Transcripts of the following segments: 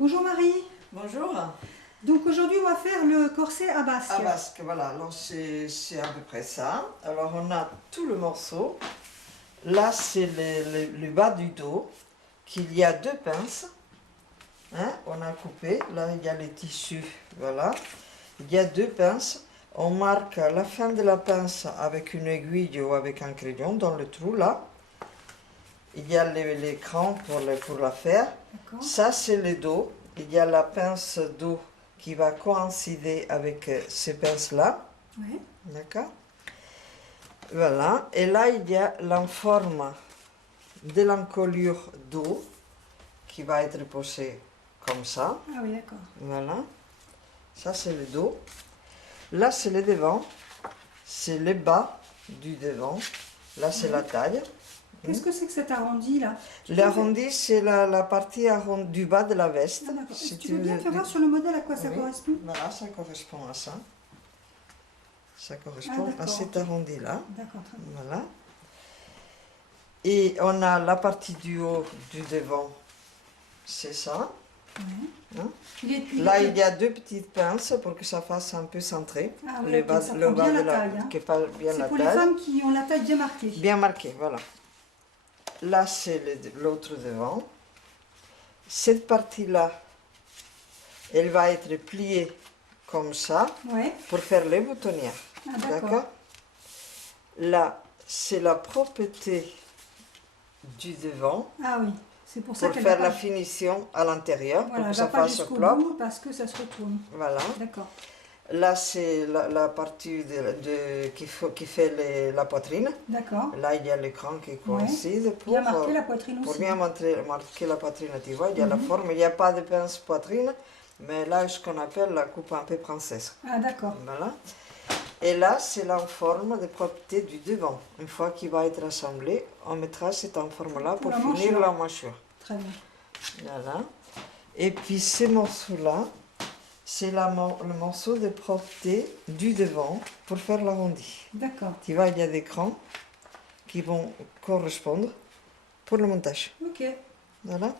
Bonjour Marie. Bonjour. Donc aujourd'hui on va faire le corset à basque. À basque, voilà. Alors c'est à peu près ça. Alors on a tout le morceau. Là c'est le bas du dos, qu'il y a deux pinces. Hein, on a coupé. Là il y a les tissus. Voilà. Il y a deux pinces. On marque la fin de la pince avec une aiguille ou avec un crayon dans le trou là. Il y a les crans pour la faire. Ça c'est le dos. Il y a la pince dos qui va coïncider avec ces pinces-là. Ouais. D'accord. Voilà. Et là, il y a l'enforme de l'encolure dos qui va être posée comme ça. Ah oui, d'accord. Voilà. Ça, c'est le dos. Là, c'est le devant. C'est le bas du devant. Là, c'est la taille. Qu'est-ce que c'est que cet arrondi là? L'arrondi, c'est la partie du bas de la veste. Ah, d'accord. Si Tu veux bien faire voir sur le modèle à quoi ça Oui. correspond? Voilà, ça correspond à ça. Ça correspond à d'accord. cet arrondi-là. D'accord, très bien. Voilà. Et on a la partie du haut, du devant, c'est ça. Ouais. Hein. Là, Il y a deux petites pinces pour que ça fasse un peu centré. Ah oui, Le ok, bas, ça le prend bas bien de la taille. Hein. qui fait bien C'est la pour taille. les femmes qui ont la taille bien marquée. Bien marqué, voilà. Là, c'est l'autre devant. Cette partie-là, elle va être pliée comme ça Ouais. pour faire les boutonnières. Ah, d'accord. D'accord. Là, c'est la propreté du devant. Ah oui, c'est pour ça Pour qu'elle faire va la pas... finition à l'intérieur, Voilà, pour que elle ça va pas fasse jusqu'au propre. bout parce que ça se retourne. Voilà. D'accord. Là, c'est la partie qui fait la poitrine. D'accord. Là, il y a l'écran qui coïncide pour Bien marquer la poitrine pour aussi. bien marquer la poitrine. Tu vois, il y a la forme. Il n'y a pas de pince poitrine, mais là, ce qu'on appelle la coupe un peu princesse. Ah, d'accord. Voilà. Et là, c'est la forme de propreté du devant. Une fois qu'il va être assemblé, on mettra cette forme-là pour finir la mâchure. Très bien. Voilà. Et puis ces morceaux-là, c'est le morceau de propreté du devant pour faire l'arrondi. D'accord. Tu vois, il y a des crans qui vont correspondre pour le montage. Ok. Voilà.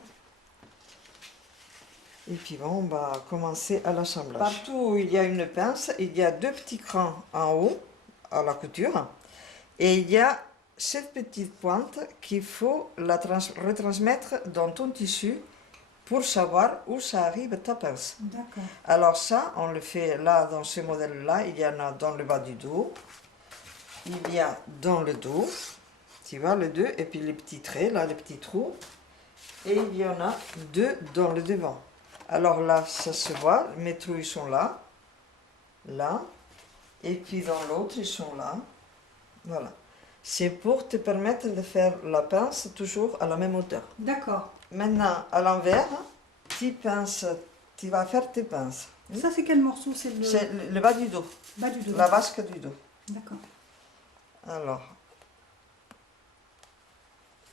Et puis bon, on va commencer à l'assemblage. Partout où il y a une pince, il y a deux petits crans en haut, à la couture. Et il y a cette petite pointe qu'il faut retransmettre dans ton tissu pour savoir où ça arrive ta pince. D'accord. Alors ça, on le fait là, dans ce modèle-là, il y en a dans le bas du dos, il y a dans le dos, tu vois, les deux, et puis les petits traits, là, les petits trous, et il y en a deux dans le devant. Alors là, ça se voit, mes trous, ils sont là, et puis dans l'autre, ils sont là, voilà. C'est pour te permettre de faire la pince toujours à la même hauteur. D'accord. Maintenant, à l'envers, tu vas faire tes pinces. Ça, c'est quel morceau? C'est le bas du dos. Bas du dos. La vasque du dos. D'accord. Alors,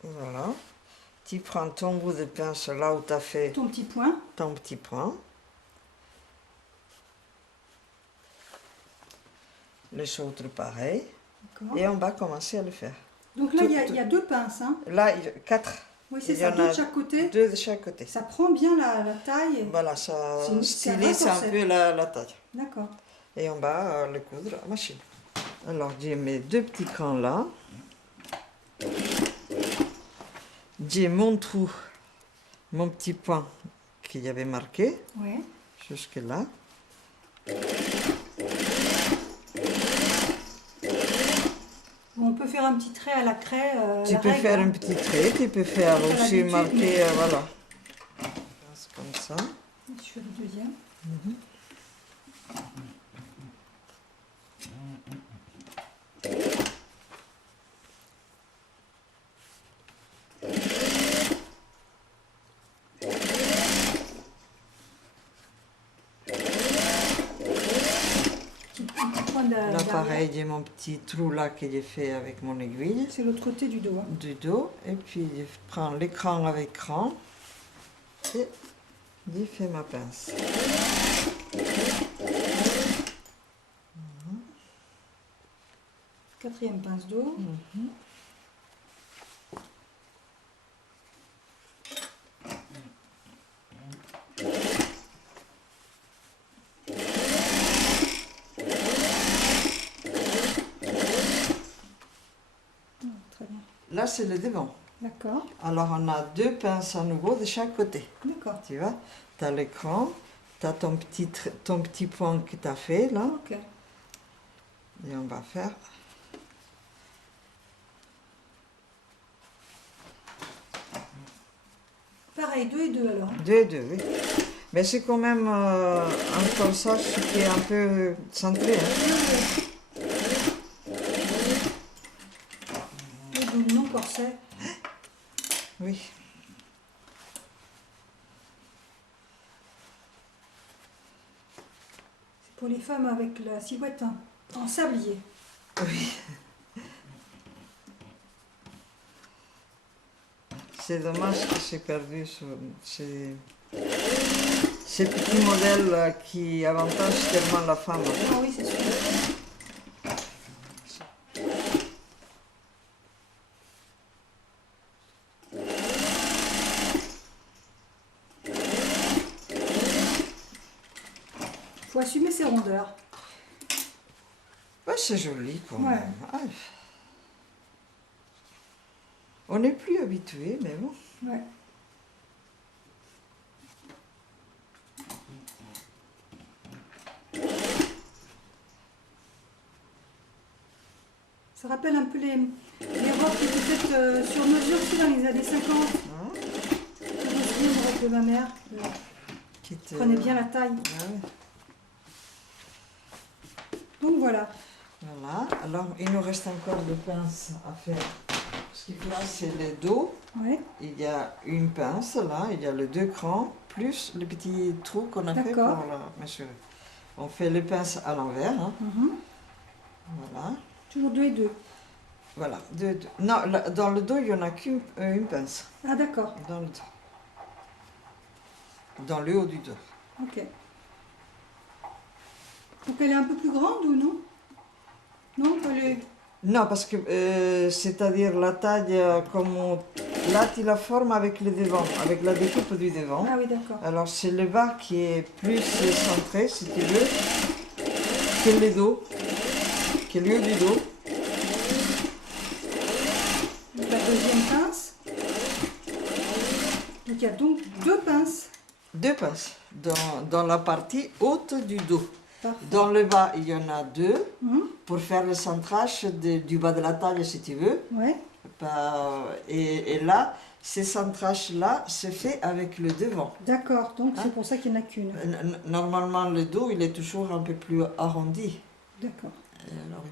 voilà. Tu prends ton bout de pince là où tu as fait Ton petit point. ton petit point. Les autres pareil. Et on va commencer à le faire. Donc là, il y a deux pinces. Hein. Là, il y a quatre. Oui, c'est ça, deux de chaque côté. Deux de chaque côté. Ça prend bien la taille. Voilà, ça C'est stylise un peu la taille. D'accord. Et on va le coudre à machine. Alors, j'ai mes deux petits crans là. J'ai mon trou, mon petit point qu'il y avait marqué. Ouais. Jusque là. On peut faire un petit trait à la craie. Tu peux faire un petit trait, tu peux faire aussi marquer, voilà. Comme ça. Je fais le deuxième. Là, pareil, j'ai mon petit trou là que j'ai fait avec mon aiguille. C'est l'autre côté du dos. Hein. Du dos. Et puis, je prends l'écran avec cran. Et je fais ma pince. Quatrième pince d'eau. là, c'est le devant. D'accord. Alors, on a deux pinces à nouveau de chaque côté. D'accord. Tu vois, tu as l'écran, tu as ton petit point que tu as fait là. Ok. Et on va faire. Pareil, 2 et 2 alors. 2 et 2, oui. Mais c'est quand même un corsage qui est un peu centré. Hein. D'où le nom corset. Oui. C'est pour les femmes avec la silhouette en sablier. Oui. C'est dommage que j'ai perdu ces petits modèles qui avantagent tellement la femme. Ah oui, c'est sûr. Faut assumer ses rondeurs. Ouais, c'est joli quand Ouais. même. Ah. On n'est plus habitué, mais bon. Ouais. Ça rappelle un peu les robes qui étaient faites sur mesure aussi dans les années 50. Hein, Je me souviens de robe de ma mère. qui te- Prenait bien la taille. Ah ouais. Donc voilà. Voilà. Alors, il nous reste encore des pinces à faire. Ce qu'il faut, c'est le dos. Ouais. Il y a une pince là, il y a les deux crans, plus le petit trou qu'on a fait pour D'accord. la mesurer. On fait les pinces à l'envers. Hein. Mhm. Voilà. Toujours 2 et 2. Voilà. Deux. Non, dans le dos, il n'y en a qu'une une pince. Ah d'accord. Dans le dos. Dans le haut du dos. Ok. Donc elle est un peu plus grande ou non? Non, elle est... Non, parce que c'est-à-dire la taille, là, tu la formes avec le devant, avec la découpe du devant. Ah oui, d'accord. Alors, c'est le bas qui est plus centré, si tu veux, que le dos, que le haut du dos. La deuxième pince. Donc il y a donc 2 pinces. Deux pinces dans la partie haute du dos. Parfait. Dans le bas, il y en a deux Mhm. pour faire le centrage du bas de la taille, si tu veux. Ouais. Et là, ces centrages-là se fait avec le devant. D'accord, donc Hein? c'est pour ça qu'il n'y en a qu'une. Normalement, le dos, il est toujours un peu plus arrondi. D'accord. Alors,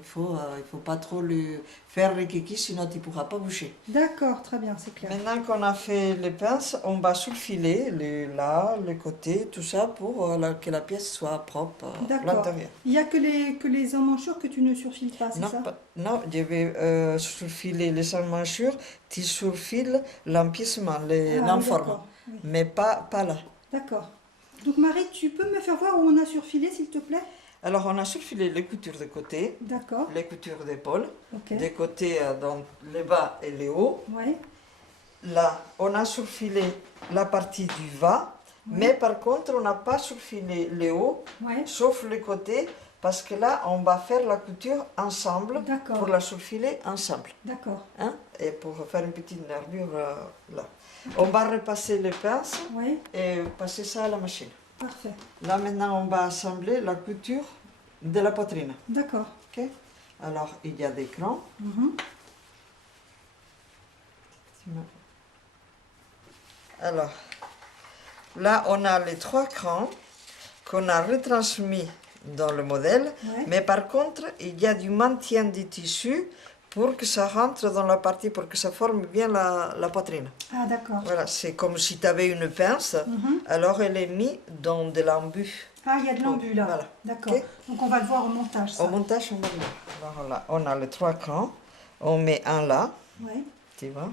il faut pas trop lui faire les kikis, sinon tu ne pourras pas bouger. D'accord, très bien, c'est clair. Maintenant qu'on a fait les pinces, on va sulfiler là, les côtés, tout ça, pour que la pièce soit propre à D'accord. l'intérieur. Il n'y a que les emmanchures que tu ne surfiles pas, c'est Non, ça? non, je vais sulfiler les emmanchures, tu sulfiles l'empiècement, Ah oui, l'enforme, d'accord. Oui. mais pas là. D'accord. Donc Marie, tu peux me faire voir où on a surfilé, s'il te plaît? Alors, on a sulfilé les coutures de côté, D'accord. les coutures d'épaule, Ok. des côtés dans les bas et les hauts. Ouais. Là, on a sulfilé la partie du bas, mais par contre, on n'a pas sulfilé les hauts, Ouais. sauf les côtés, parce que là, on va faire la couture ensemble, D'accord. pour la sulfiler ensemble. D'accord. Hein, et pour faire une petite nervure là. On va repasser les pinces Ouais. et passer ça à la machine. Parfait. Là, maintenant, on va assembler la couture de la poitrine. D'accord. Ok. Alors, il y a des crans. Mhm. Alors, là, on a les 3 crans qu'on a retransmis dans le modèle, Ouais. mais par contre, il y a du maintien du tissu pour que ça rentre dans la partie, pour que ça forme bien la poitrine. Ah d'accord. Voilà, c'est comme si tu avais une pince, Mhm. alors elle est mise dans de l'embu. Ah, il y a de l'embu là. Voilà. D'accord. Ok. Donc on va le voir au montage, ça. Au montage, on va le voir. Voilà, on a les 3 crans, on met un là, Ouais. tu vois,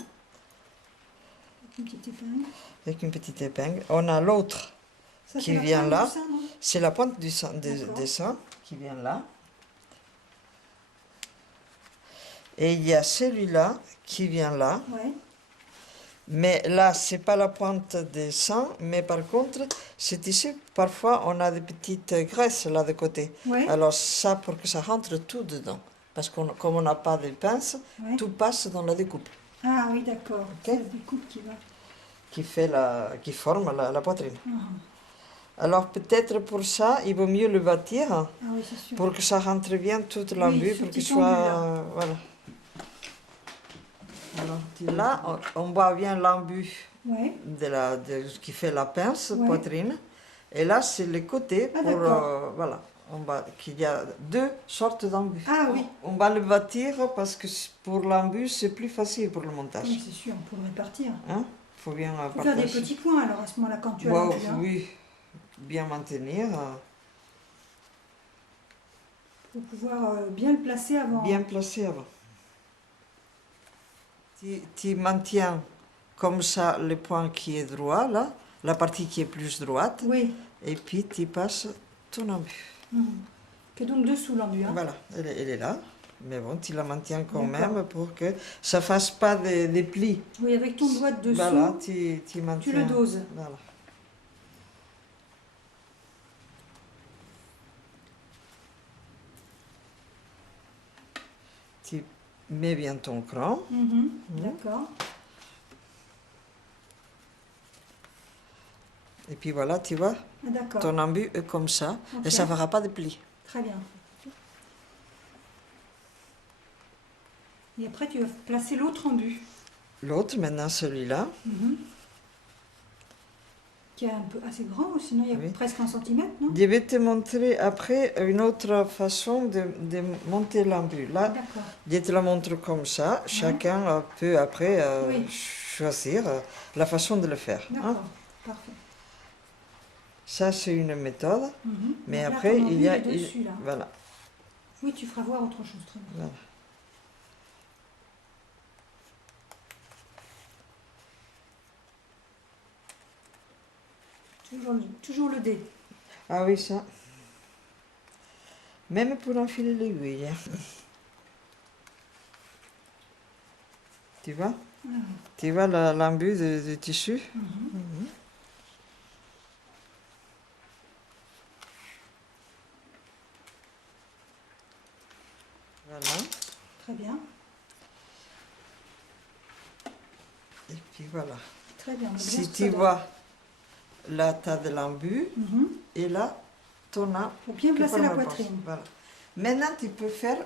Une petite épingle. avec une petite épingle. On a l'autre. Ça, Qui c'est la vient pointe là. du sein, non? C'est la pointe du sein, D'accord. des seins qui vient là. Et il y a celui-là qui vient là. Ouais. Mais là, c'est pas la pointe des seins, mais par contre, c'est ici, parfois, on a des petites graisses là de côté. Ouais. Alors ça, pour que ça rentre tout dedans. Parce que comme on n'a pas de pince, Ouais. tout passe dans la découpe. Ah oui, d'accord. Ok. C'est la découpe qui va. qui forme la poitrine. Ah, Alors peut-être pour ça, il vaut mieux le bâtir ah oui, c'est sûr. pour que ça rentre bien tout Oui, l'embu, ce pour qu'il petit embu, là. soit... voilà. Alors là, on voit bien l'embu Ouais. de ce qui fait la pince, Ouais. poitrine. Et là, c'est le côté Ah, pour... d'accord. voilà. Qu'il y a deux sortes d'embus. Ah oui. On va le bâtir parce que pour l'embu, c'est plus facile pour le montage. Oui, c'est sûr, pour le répartir. Hein? Faut bien Il faut faire des partager. petits points alors à ce moment-là quand tu as Wow, l'embu, hein, oui, bien maintenir. pour pouvoir bien le placer avant. Bien placé avant. Tu maintiens comme ça le point qui est droit, là, la partie qui est plus droite, Oui. et puis tu passes ton embu. Mhm. Qui est donc dessous l'embu. Hein. Voilà, elle est là, mais bon, tu la maintiens quand D'accord. même pour que ça ne fasse pas des plis. Oui, avec ton doigt de dessous, Voilà, tu maintiens. tu le doses. Voilà. Tu mets bien ton cran. Mhm. D'accord. Et puis voilà, tu vois, Ah, d'accord. ton embu est comme ça, Ok. et ça ne fera pas de plis. Très bien. Et après, tu vas placer l'autre embu. L'autre, maintenant celui-là, Mhm. Qui est un peu assez grand, ou sinon il y a Oui. presque 1 centimètre, non? je vais te montrer après une autre façon de monter l'embu. Là, D'accord. je te la montre comme ça, chacun peut après Oui. choisir la façon de le faire. Hein. D'accord. Parfait. Ça, c'est une méthode, Mhm. mais Donc là, après, ton il embu y a... est dessus, là. Voilà, Oui, tu feras voir autre chose. Très bien. voilà. Toujours le dé. Ah oui, ça. Même pour enfiler l'aiguille. Hein. Tu vois? Ah. Tu vois l'embu de tissu? Mhm. Mhm. Voilà. Très bien. Et puis voilà. Très bien. On va bien Si ce que tu ça donne. vois là, tu as de l'embu, Mhm. et là, tu en as Faut bien que placer par la la pince. poitrine. Voilà. Maintenant, tu peux faire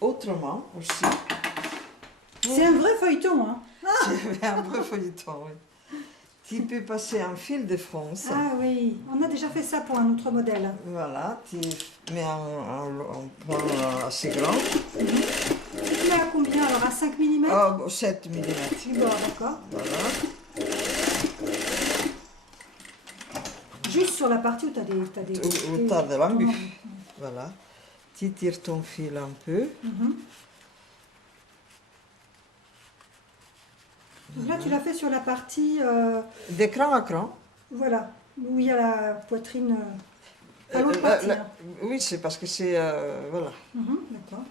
autrement aussi. C'est un vrai feuilleton, hein? C'est un vrai feuilleton, oui. Tu peux passer un fil de France. Ah oui, on a déjà fait ça pour un autre modèle. Voilà, tu mets un point assez grand. Tu mets à combien alors? À 5 mm? Oh, 7 mm. Du bord, d'accord. Voilà. Juste sur la partie où tu as des... Où tu as de l'embu. ton- Voilà. Tu tires ton fil un peu. Mhm. Donc là, tu l'as fait sur la partie, D'écran à cran. voilà, où il y a la poitrine, à l'autre Là, partie. là, hein. oui, c'est parce que c'est... voilà. Mhm, d'accord.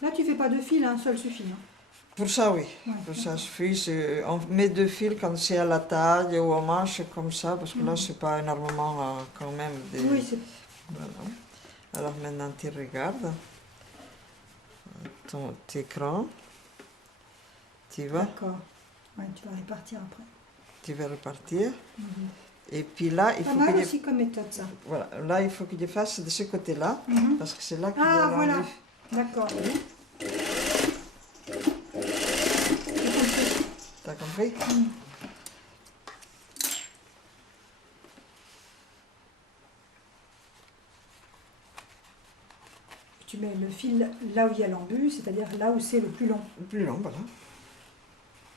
Là, tu fais pas de fil, un seul suffit. Hein. Pour ça, oui. Ouais, Pour ça suffit. On met deux fils quand c'est à la taille ou aux manches, comme ça, parce que là, c'est pas énormément quand même. Oui, c'est... Voilà. Alors maintenant, tu regardes ton écran. Tu vas, D'accord. Ouais, tu vas répartir après. tu vas repartir. Mhm. Et puis là, il Pas faut mal que aussi comme méthode, ça. voilà, là, il faut que je fasse de ce côté-là, Mhm. parce que c'est là qu'il y a Ah, l'embu. voilà. D'accord. T'as compris? Tu mets le fil là où il y a l'embu, c'est-à-dire là où c'est le plus long. Plus long, voilà.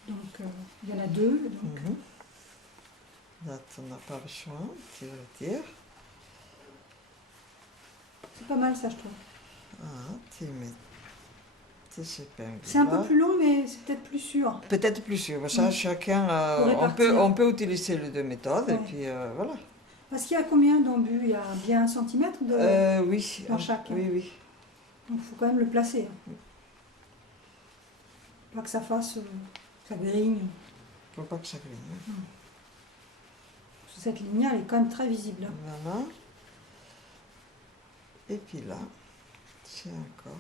Donc, il y en a deux. Donc. Mhm. Là, tu n'as pas le choix, tu retires. C'est pas mal, ça, je trouve. Ah, tu mets tes épingles C'est un peu là. plus long, mais c'est peut-être plus sûr. Peut-être plus sûr. Ça, chacun, Pour répartir. on peut utiliser les deux méthodes, et Ouais. puis voilà. Parce qu'il y a combien d'embus? Il y a bien 1 centimètre de... Oui. dans chaque, hein. Oui, oui. Donc, il faut quand même le placer. Hein. Pas que ça fasse... ça grigne. Faut pas que ça grigne. Parce que cette ligne, elle est quand même très visible. Hein. Voilà. Et puis là, c'est encore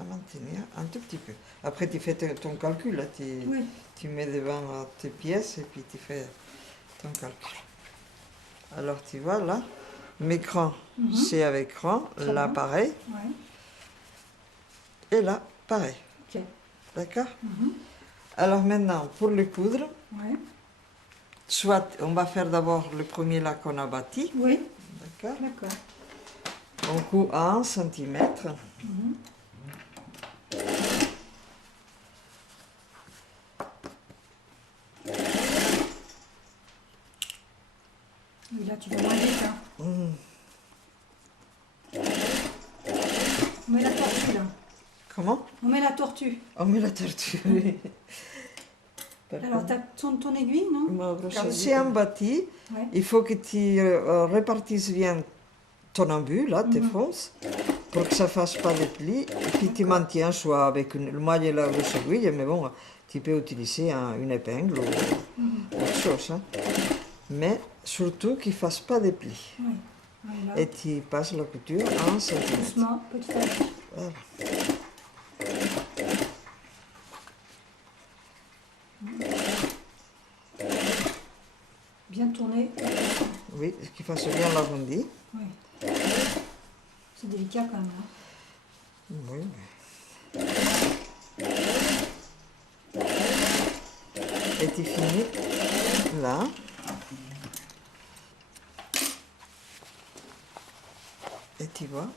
à maintenir un tout petit peu. Après, tu fais ton calcul, là, Oui. tu mets devant tes pièces et puis tu fais ton calcul. Alors, tu vois, là, mes crans, c'est avec cran, Très là, bien. pareil, Ouais. et là, pareil. Ok. D'accord? Alors maintenant, pour le coudre, Ouais. soit on va faire d'abord le premier là qu'on a bâti, Oui. d'accord? D'accord. On coud à 1 centimètre. Oui, là, tu vas moins vite. Hein. On met la tortue, là. Comment? On met la tortue. On met la tortue, oui. Alors, tu as ton aiguille, non? Quand c'est un bâti, Ouais. il faut que tu répartisses bien ton embu, là, tes fronces, pour que ça ne fasse pas de plis. Et puis tu maintiens soit avec le maille et la grosse aiguille, mais bon, tu peux utiliser une épingle ou autre chose. Hein. Mais surtout qu'il ne fasse pas de plis. Oui. Voilà. Et tu passes la couture en centimètres. Doucement, petit à petit. Voilà. Bien tourner. Oui, qu'il fasse bien l'arrondi. Oui. C'est délicat quand même. Hein. Oui. Et tu finis là. Et tu vois,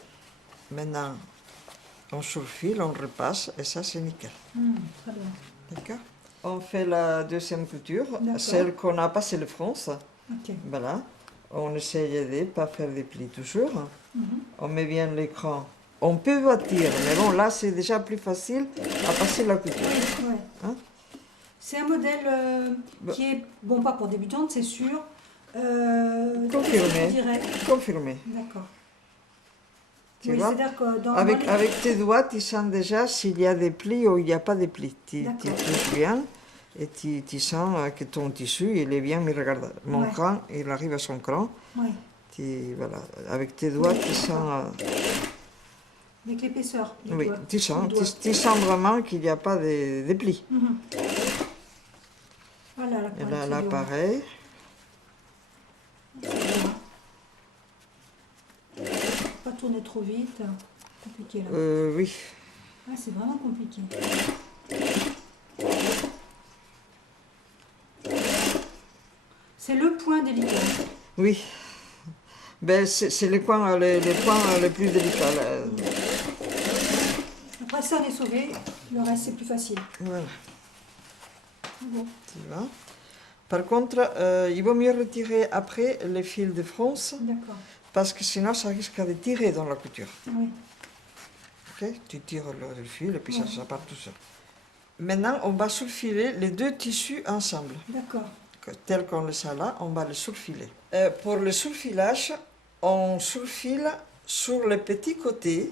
maintenant, on surfile, on repasse, et ça c'est nickel. Très bien. D'accord? On fait la deuxième couture, D'accord. celle qu'on a passé le fronce. Ok. Voilà. On essaye de ne pas faire des plis toujours. On met bien l'écran. On peut bâtir, mais bon, là c'est déjà plus facile à passer la couture. Ouais. Hein? C'est un modèle qui est, bon, pas pour débutantes, c'est sûr. Confirmé. Direct. Confirmé. D'accord. Tu Oui, vois? c'est-à-dire que dans Avec, les... avec tes doigts, tu sens déjà s'il y a des plis ou il n'y a pas de plis. Tu D'accord. touches bien et tu sens que ton tissu il est bien mis. Regarde, mon Ouais. cran, il arrive à son cran. Oui, Voilà. Avec tes doigts, tu sens, avec l'épaisseur du oui, doigt. tu sens, Du doigt. tu sens vraiment qu'il n'y a pas de plis. Voilà, la Et pointe, là, c'est là dur. pareil. C'est dur. Pas tourner trop vite. Compliqué là. Oui. Ah, c'est vraiment compliqué. C'est le point délicat. Oui. Ben, c'est les points les plus délicats. Là. Après ça, on est sauvé. Le reste, c'est plus facile. Voilà. Bon. Tu vois. Par contre, il vaut mieux retirer après les fils de fronce D'accord. parce que sinon ça risque de tirer dans la couture. Oui. Ok? Tu tires le fil et puis Ouais. ça part tout seul. Maintenant, on va surfiler les deux tissus ensemble. D'accord. Tel qu'on le sait là, on va le surfiler. Pour le surfilage, on surfile sur le petit côté.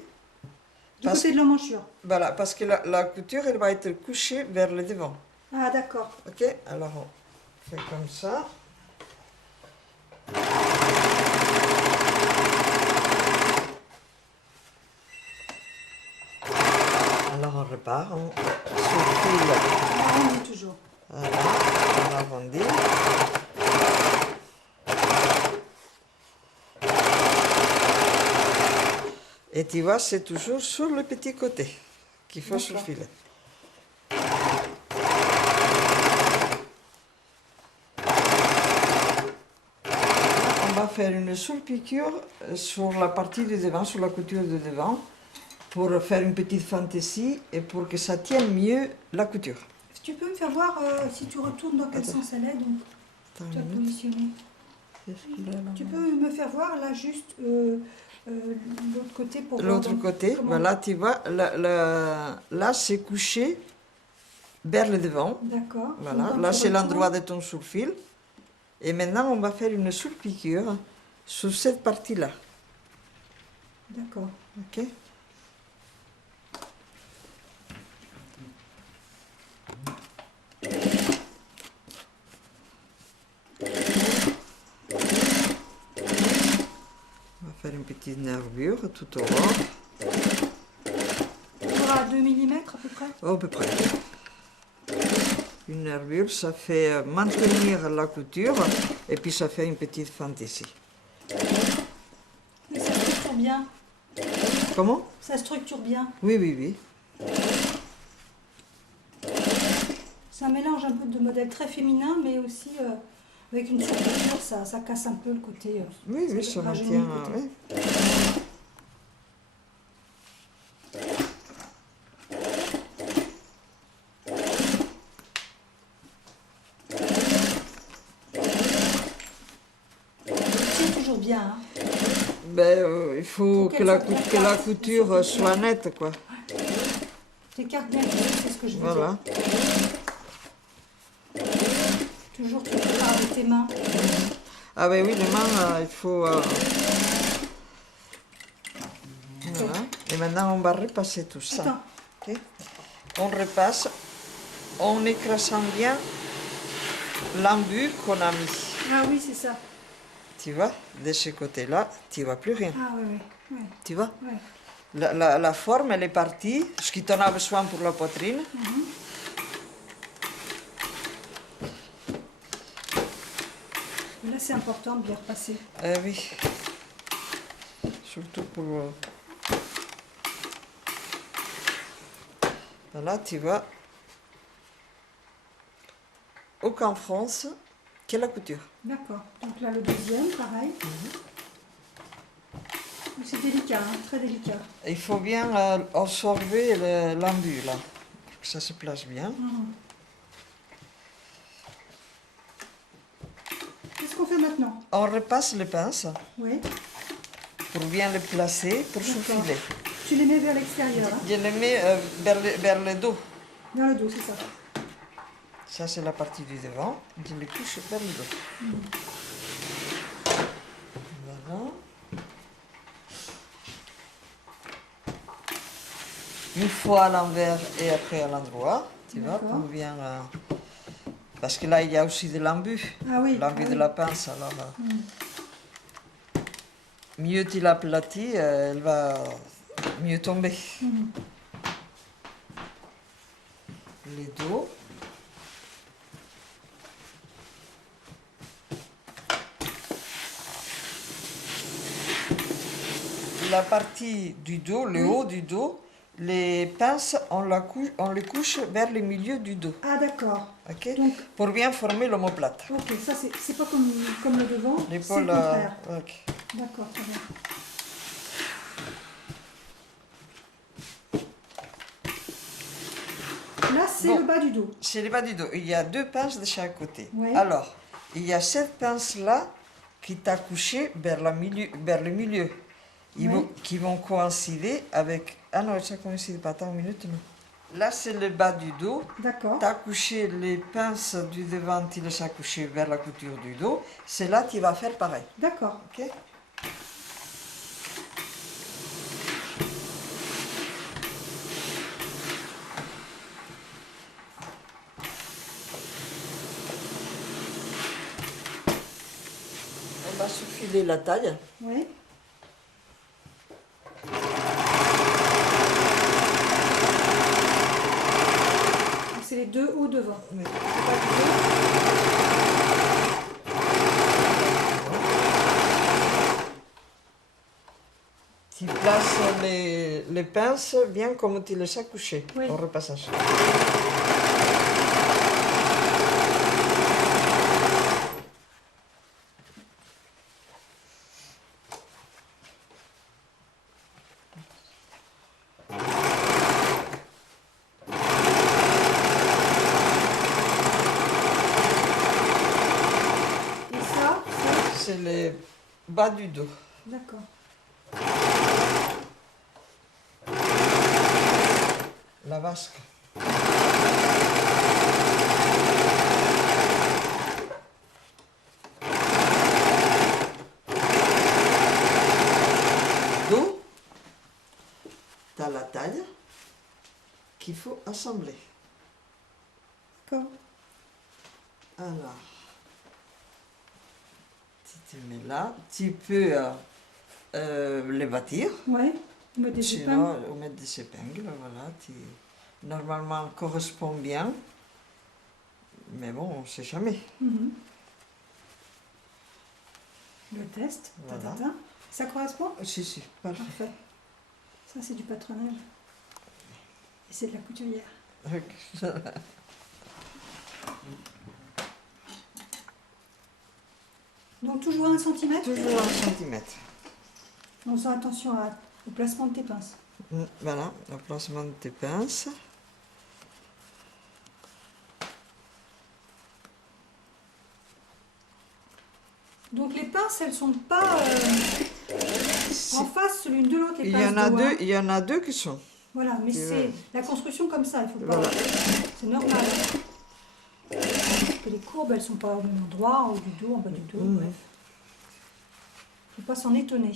Du Parce côté de l'emmanchure. Voilà, parce que la couture, elle va être couchée vers le devant. Ah, d'accord. Ok? Alors, on fait comme ça. Alors, on repart, on surfile. Ah, on est toujours. Voilà, on arrondit. Et tu vois, c'est toujours sur le petit côté qu'il faut D'accord. surfiler. On va faire une surpiqûre sur la partie du devant, sur la couture de devant, pour faire une petite fantaisie et pour que ça tienne mieux la couture. Tu peux me faire voir si tu retournes dans quel sens elle est, donc Attends tu as une minute. positionné. Qu'est-ce qu'il a là? Tu peux me faire voir là juste l'autre côté pour voir L'autre donc côté, comment- voilà, tu vois, là c'est couché vers le devant. D'accord. Voilà, Donc, là tu c'est retournes. l'endroit de ton surfil. Et maintenant on va faire une surpiqûre sur cette partie-là. D'accord. Ok? On va faire une petite petite nervure tout au long. On aura 2 mm à peu près. À peu près. Une nervure, ça fait maintenir la couture et puis ça fait une petite fente ici. Et ça structure bien. Comment? Ça structure bien. Oui, oui, oui. C'est un mélange un peu de modèle très féminin, mais aussi avec une structure, ça casse un peu le côté. Oui, oui, ça rajeunit maintient. le côté. Oui. C'est toujours bien. Hein. Ben, il faut que la qu'elle couture soit nette, quoi. T'écartes bien, c'est ce que je veux Voilà. dire. Toujours tu prépares avec tes mains. Ah ben oui, les mains, il faut... Voilà. Et maintenant, on va repasser tout ça. Attends. Ok. On repasse en écrasant bien l'embu qu'on a mis. Ah oui, c'est ça. Tu vois, de ce côté-là, tu vois plus rien. Ah oui, oui. Oui. Tu vois, Ouais. la forme, elle est partie. Ce qui t'en a besoin pour la poitrine. Et là, c'est important de bien repasser. Oui. Surtout pour... Voilà, tu vois. Aucun France que la couture. D'accord. Donc là, le deuxième, pareil. C'est délicat, hein, très délicat. Il faut bien absorber l'embu, là. Pour que ça se place bien. Qu'est-ce qu'on fait maintenant? On repasse les pinces Oui. pour bien les placer pour souffler. Tu les mets vers l'extérieur, hein, Je les mets vers le dos. vers le dos, c'est ça. Ça, c'est la partie du devant. Je les couche vers le dos. Voilà. Une fois à l'envers et après à l'endroit, tu vois, pour bien... parce que là, il y a aussi de l'embu. Ah oui. L'embu ah de oui. la pince, alors... mieux tu l'aplatis, elle va mieux tomber. Les dos. La partie du dos, le haut du dos, les pinces, on les couche vers le milieu du dos. Ah d'accord. Ok. Donc, pour bien former l'omoplate. ok, ça c'est pas comme le devant, c'est le L'épaule, contraire. ok. D'accord, très bien. Là, c'est Bon. le bas du dos. C'est le bas du dos. Il y a 2 pinces de chaque côté. Ouais. Alors, il y a cette pince-là qui t'a couché vers le milieu. Qui vont coïncider avec... Ah non, ça coïncide pas. Attends une minute, non. Là, c'est le bas du dos. D'accord. Tu as couché les pinces du devant, tu les as couchées vers la couture du dos. C'est là que tu vas faire pareil. D'accord. Ok. On va soufiler la taille. Oui. C'est les deux hauts devant. Oui. Tu places les pinces bien comme tu les as couchées au repassage. Et ça, C'est le bas du dos. d'accord. La vasque. Dos, tu as la taille qu'il faut assembler. D'accord. Alors, tu te mets là, tu peux les bâtir. Ouais. On met des Sinon, épingles. on met des épingles, voilà. Normalement, correspond bien. Mais bon, on ne sait jamais. Mhm. Le test. Voilà. Ta. Ça correspond? Si, parfait. Parfait. Ça, c'est du patronage. Et c'est de la couturière. Donc toujours 1 centimètre. Toujours 1 centimètre. En faisant attention au placement de tes pinces. Voilà, le placement de tes pinces. Donc les pinces, elles sont pas en face l'une de l'autre. Les Il y pinces en a d'eau, hein. deux, il y en a deux qui sont. Voilà, mais c'est la construction comme ça, il faut pas. Voilà. C'est normal. Et les courbes, elles sont pas au même endroit, en haut du dos, en bas du dos, bref. Faut pas s'en étonner.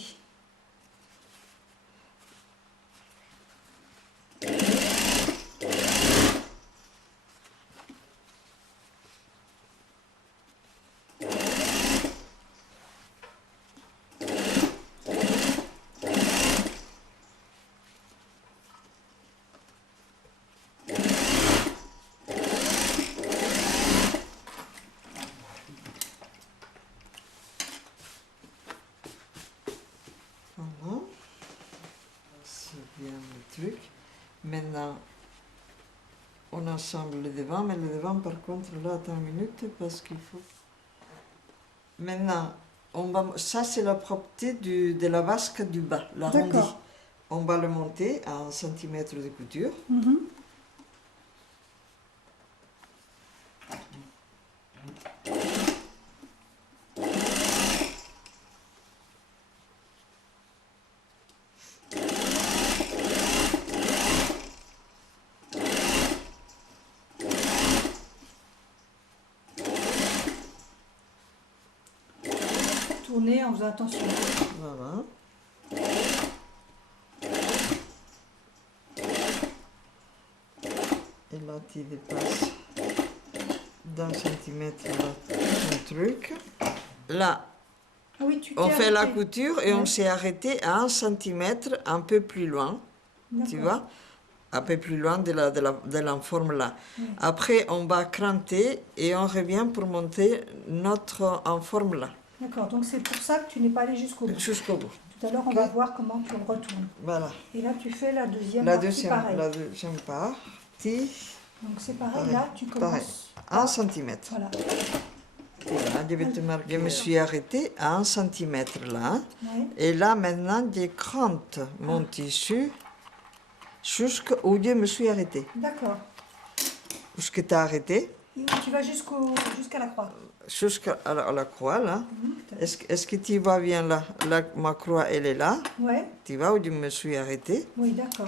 Voilà. C'est bien le truc. Maintenant, on assemble le devant, mais le devant, par contre, là, attends une minute, parce qu'il faut... Maintenant, ça, c'est la propreté de la vasque du bas, l'arrondi. D'accord. On va le monter à 1 centimètre de couture. Mhm. Tourner en faisant attention. Voilà. Et là, tu dépasses d'un centimètre là, ton truc. Là, Ah oui, tu on t'es fait la arrêté. couture et on Ouais. s'est arrêté à 1 centimètre un peu plus loin, tu D'accord. vois, un peu plus loin de la forme là. Ouais. Après, on va cranter et on revient pour monter notre en forme là, D'accord, donc c'est pour ça que tu n'es pas allé jusqu'au bout. jusqu'au bout. Tout à l'heure, on Ok. va voir comment tu le retournes. Voilà. Et là, tu fais la deuxième La partie pareil. deuxième partie, Donc c'est pareil, Pareil. là, tu Pareil. commences. 1 centimètre. Voilà. Voilà, je vais te marquer. Je me suis arrêtée à 1 centimètre là. Ouais. Et là, maintenant, je crante mon tissu jusqu'où je me suis arrêtée. D'accord. Où est-ce que tu as arrêté? Et tu vas jusqu'à la croix. Jusqu'à la croix, là. Mhm. Est-ce que tu vois bien là? Là, ma croix, elle est là. Ouais. Tu vois où je me suis arrêtée? Oui, d'accord.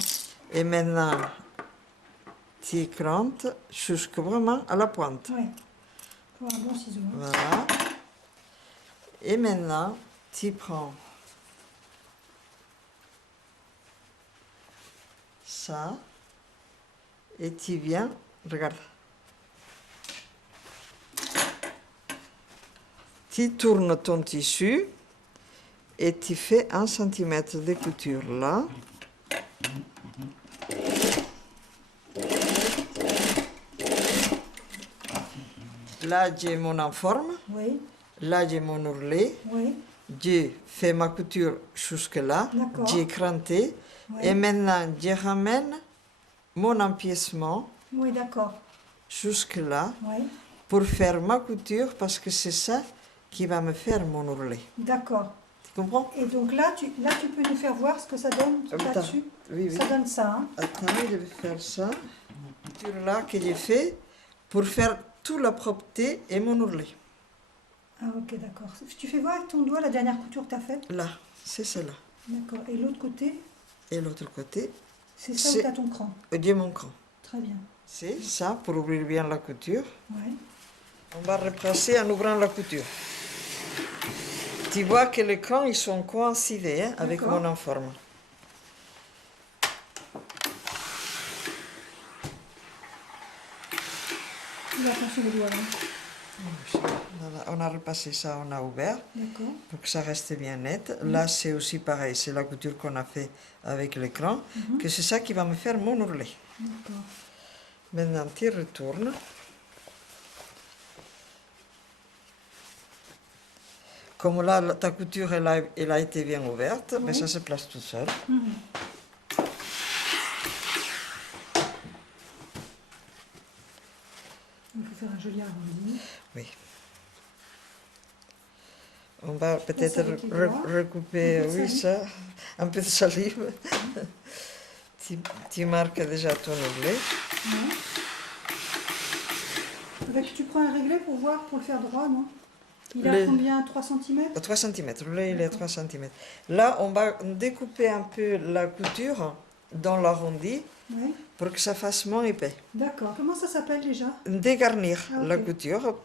Et maintenant, tu crantes jusqu'à vraiment à la pointe. Ouais. Pour un bon ciseau. Hein. Voilà. Et maintenant, tu prends ça et tu viens, regarde. Tu tournes ton tissu et tu fais 1 centimètre de couture là. Là, j'ai mon informe. Oui. Là, j'ai mon ourlet. Oui. J'ai fait ma couture jusque-là. D'accord. J'ai cranté. Ouais. Et maintenant, je ramène mon empiècement Oui, d'accord. jusque-là Oui. pour faire ma couture parce que c'est ça qui va me faire mon ourlet. D'accord. Tu comprends? Et donc là, tu peux nous faire voir ce que ça donne Attends. là-dessus. Oui, oui. Ça donne ça. Hein. Attends, je vais faire ça. Couture-là que j'ai fait pour faire toute la propreté et mon ourlet. Ah, ok, d'accord. Tu fais voir avec ton doigt la dernière couture que tu as faite. Là, c'est celle-là. D'accord. Et l'autre côté, Et l'autre côté, c'est ça où C'est- tu as ton cran. j'ai mon cran. Très bien. C'est ça pour ouvrir bien la couture. Ouais. On va replacer en ouvrant la couture. Tu vois que les crans ils sont coïncidés hein, avec D'accord. mon informe. Il va attention le doigt là. Voilà, on a repassé ça, on a ouvert D'accord. pour que ça reste bien net. Là, c'est aussi pareil, c'est la couture qu'on a fait avec l'écran, que c'est ça qui va me faire mon ourlet. D'accord. Maintenant, tu retournes. Comme là, ta couture, elle a été bien ouverte, mais ça se place tout seul. Il faut faire un joli arrondi. Oui. On va peut-être avec les doigts. recouper, Un peu de oui, salive. ça, un peu de salive. Tu marques déjà ton ourlet. Ouais. Tu prends un réglet pour voir, pour le faire droit, non? Il a combien? 3 cm? 3 cm, là il est 3 cm. Là, on va découper un peu la couture dans l'arrondi Ouais. pour que ça fasse moins épais. D'accord. Comment ça s'appelle déjà? Dégarnir Ah, ok. la couture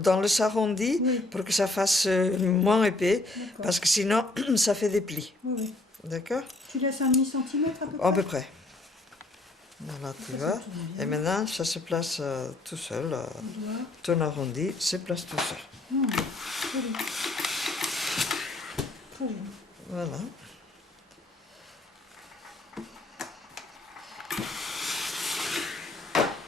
dans le arrondi Oui. pour que ça fasse moins épais, D'accord. parce que sinon ça fait des plis. Oui, oui. D'accord? Tu laisses un demi-centimètre à peu près? À peu près. Voilà, tu Ça, vois. ça tourne bien. Et maintenant, ça se place tout seul. On doit. Ton arrondi se place tout seul. Joli. Très joli. Voilà.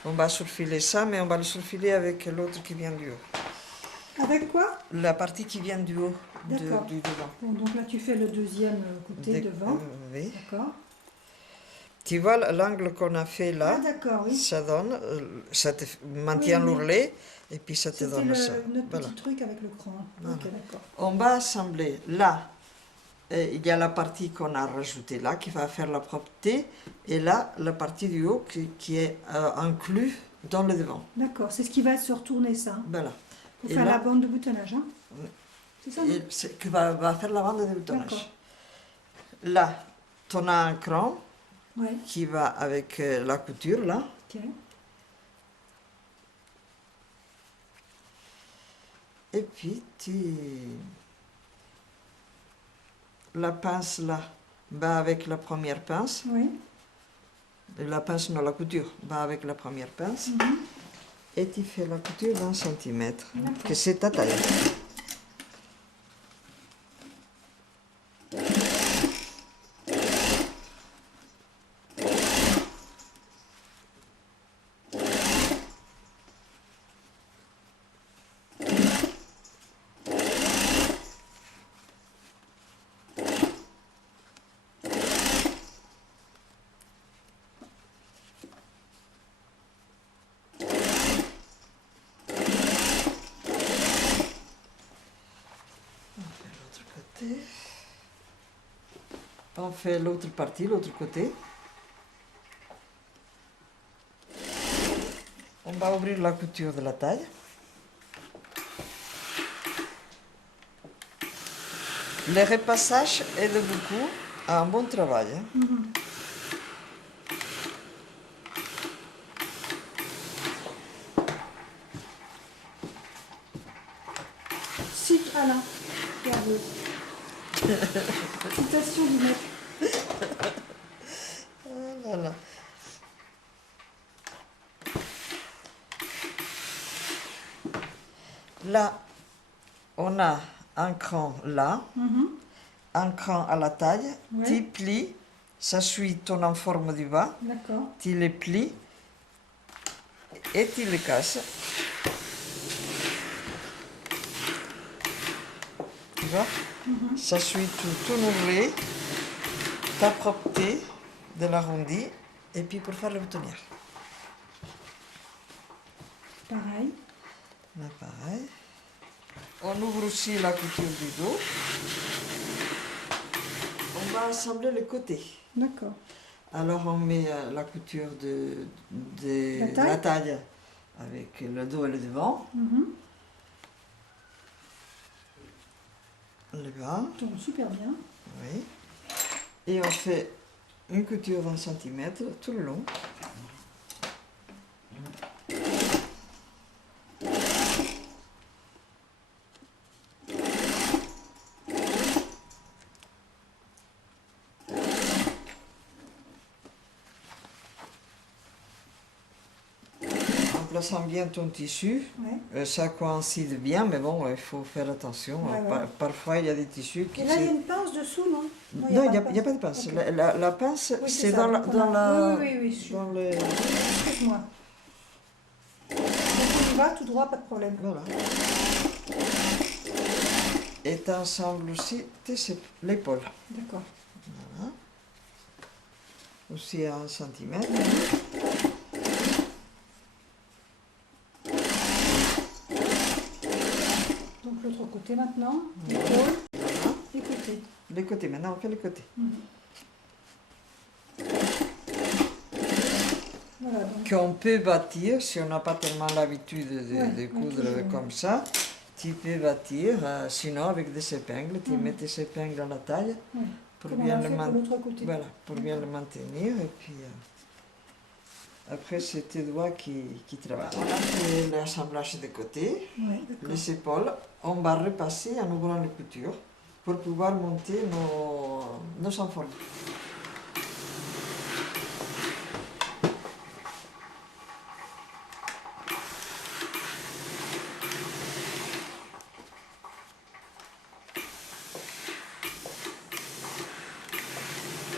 On va surfiler ça, mais on va le surfiler avec l'autre qui vient du haut. Avec quoi? La partie qui vient du haut, D'accord. du devant. Bon, donc là, tu fais le deuxième côté devant. Oui. D'accord. Tu vois l'angle qu'on a fait là, Ah, d'accord, oui. ça donne, ça te maintient Oui, oui. l'ourlet, et puis ça te C'était donne ça. notre Voilà. petit truc avec le cran. Voilà. Ok, d'accord. On va assembler là. Il y a la partie qu'on a rajoutée là, qui va faire la propreté, et là, la partie du haut qui est inclus dans le devant. D'accord, c'est ce qui va se retourner ça. Voilà. Pour Et faire là- la bande de boutonnage, hein? Oui. C'est ça, non? Et c'est que va faire la bande de D'accord. boutonnage. Là, tu as un cran Ouais, qui va avec la couture là. ok. Et puis, la pince là va avec la première pince. Oui. La pince, non, la couture va avec la première pince. Et tu fais la couture d'1 centimètre, D'accord. que c'est ta taille. On fait l'autre partie, l'autre côté. On va ouvrir la couture de la taille. Le repassage aide beaucoup à un bon travail. Hein. Chic Alain. Bravo. Citation du mec. Voilà. Là, on a un cran là, un cran à la taille. Ouais. Tu plies, ça suit ton en forme du bas. D'accord. Tu les plies et tu les casses. Tu vois? Ça suit tout ton ourlet, ta propreté de l'arrondi, et puis pour faire le boutonnière. Pareil. Là, pareil. On ouvre aussi la couture du dos. On va assembler les côtés. D'accord. Alors on met la couture de La taille. la taille avec le dos et le devant. Le bas, Tourne super bien. oui. Et on fait une couture d'1 centimètre tout le long. plaçant bien ton tissu, Ouais. ça coïncide bien, mais bon, il faut faire attention. Ouais, ouais. Parfois, il y a des tissus qui... Et là, il y a une pince dessous, non? Non, il n'y a, pas y a pas de pince. Ok. La pince, Oui, c'est ça. dans la... Donc, on Dans a- la Oui, je suis... dans le... Excuse-moi. Donc, on y va tout droit, pas de problème. Voilà. Et tu ensembles aussi l'épaule. D'accord. Voilà. Aussi à 1 centimètre. Donc, l'autre côté maintenant. Épaule. Voilà. Et côté. Les côtés, maintenant on fait les côtés. Voilà, donc. Qu'on peut bâtir, si on n'a pas tellement l'habitude Ouais, de coudre toujours. comme ça, tu peux bâtir, sinon avec des épingles, tu Mhm. mets des épingles à la taille Ouais. pour Comme on bien a le fait pour maintenir. l'autre côté. Voilà, pour bien le maintenir. Et puis après, c'est tes doigts qui travaillent. On a fait l'assemblage des côtés, Ouais, d'accord. les épaules. On va repasser en ouvrant les coutures pour pouvoir monter nos enformes.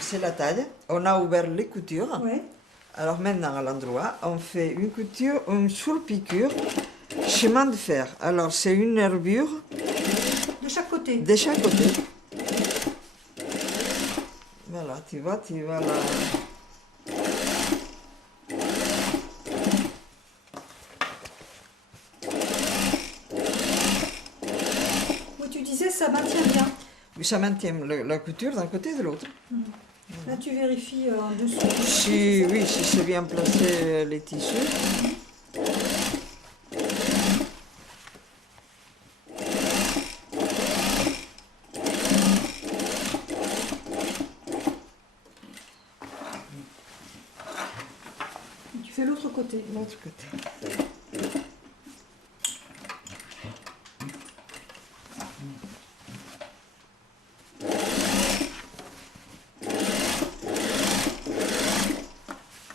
C'est la taille. On a ouvert les coutures. Ouais. Alors maintenant, à l'endroit, on fait une couture, une surpiqûre, chemin de fer. Alors c'est une nervure De chaque côté. de chaque côté. Voilà, tu vas là. Oui, tu disais ça maintient bien. Oui, ça maintient la couture d'un côté et de l'autre. Là, tu vérifies en dessous. Si, oui, si c'est bien placé les tissus. Et tu fais l'autre côté. L'autre côté.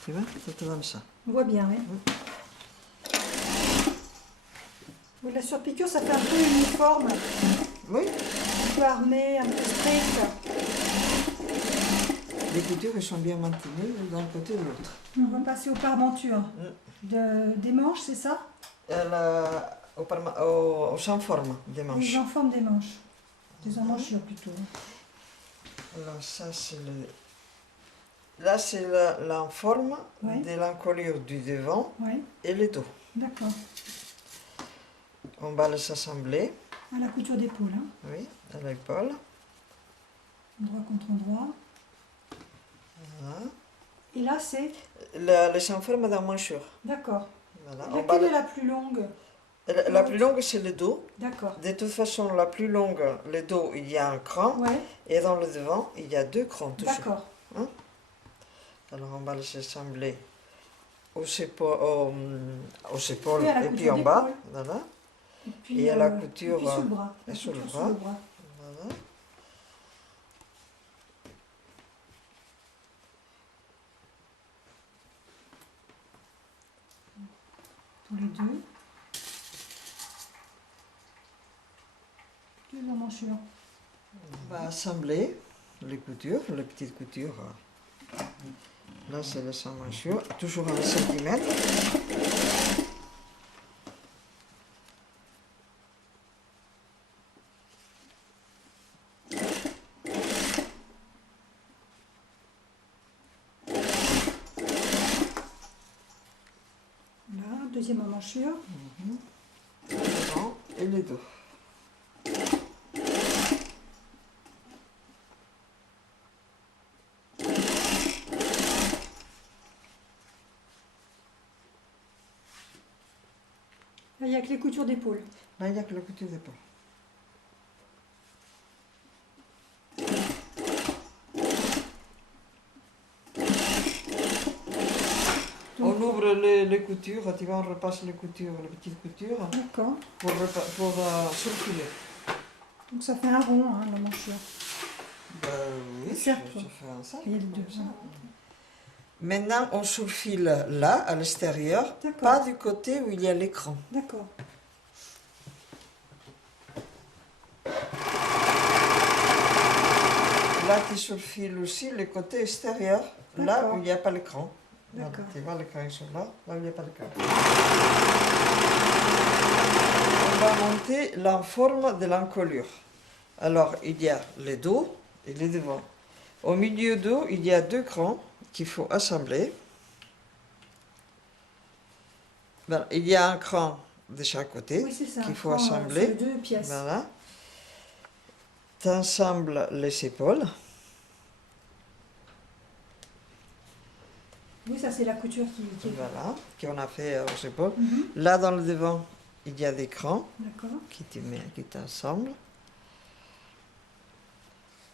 Tu vois, ça te donne ça. On voit bien, oui. Oui, la surpiqûre, ça fait un peu uniforme, Oui, un peu armé, un peu strict. les coutures elles sont bien maintenues d'un côté et de l'autre. On va passer aux parmentures. Des manches, c'est ça? Aux enformes des Les manches. enformes des manches. Des emmanchures plutôt. Alors ça c'est le... Là c'est l'enforme Ouais. de l'encolure du devant Oui, et le dos. d'accord. On va les assembler, À la couture d'épaule, hein. oui, à l'épaule. Endroit contre endroit. Voilà. Et là, c'est... Les enformes d'emmanchure. D'accord. Voilà. On va Laquelle les- est la plus longue? La plus longue c'est le dos. D'accord. De toute façon, la plus longue, le dos, il y a un cran. Ouais, Et dans le devant, il y a 2 crans toujours. d'accord. Alors on va les assembler aux épaules, Et à la et puis couture en bas. d'épaule. Voilà. Et puis, Et à la couture, et puis sur le bras. et La sur le couture bras. Voilà. Tous les deux. Deux emmanchures. On va assembler les coutures, les petites coutures. Là, c'est les emmanchures, toujours 1 centimètre. Là, deuxième emmanchure. Le devant et le dos. Là, il n'y a que les coutures d'épaule. Là, il n'y a que la couture d'épaule. On ouvre les coutures, tu vois, on repasse les coutures, les petites coutures, D'accord. pour circuler. Donc ça fait un rond, hein, l'emmanchure. Ben oui, Cercle. ça fait un cercle. Il y a les deux. comme ça. Maintenant, on surfile là, à l'extérieur, D'accord. pas du côté où il y a l'écran. D'accord. Là, tu surfiles aussi le côté extérieur, là D'accord. où il n'y a pas l'écran. Voilà, D'accord. tu vois, l'écran est là, là où il n'y a pas l'écran. On va monter la forme de l'encolure. Alors, il y a le dos et le devant. Au milieu d'eux, il y a deux crans qu'il faut assembler. Voilà, il y a un cran de chaque côté Oui, c'est ça. qu'il faut Prends, assembler. sur deux pièces. Voilà. Tu ensembles les épaules. Oui, ça c'est la couture qui est... Voilà, qu'on a fait aux épaules. Mhm. Là, dans le devant, il y a des crans D'accord. qui t'assemblent.